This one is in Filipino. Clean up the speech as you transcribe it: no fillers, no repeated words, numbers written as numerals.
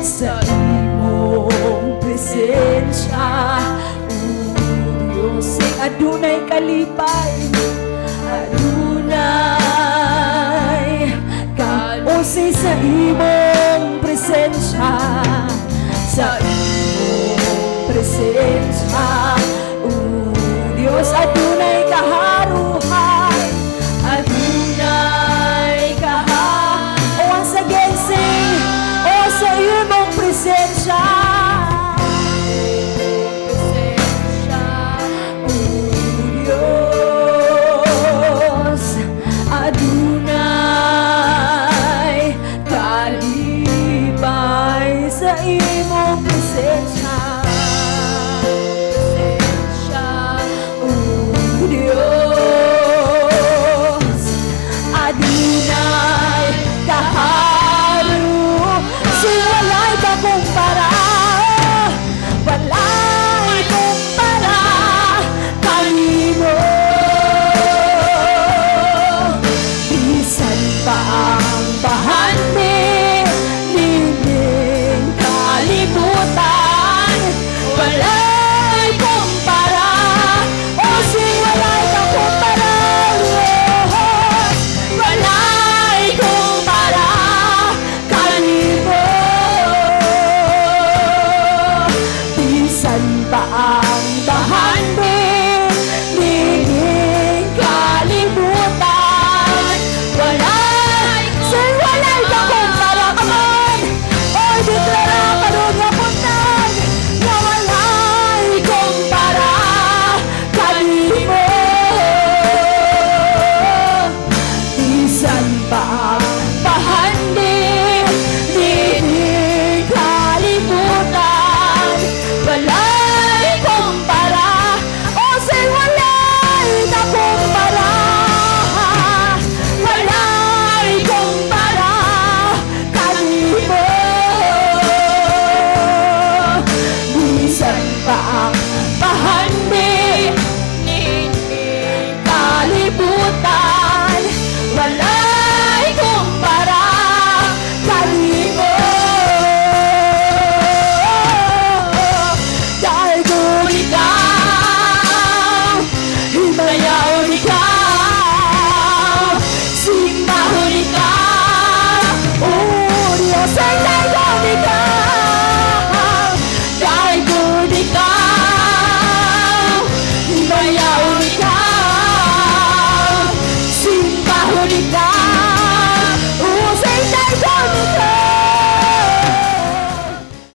sa imong presensya. Diyos, adunay kalipay, adunay kausay sa imong presensya, sa imong presensya. Diyos, adunay kaharuhay, adunay kaharuhay. Once again sing, sa imong presensya. Diyos, adunay kalipay sa imong presensya.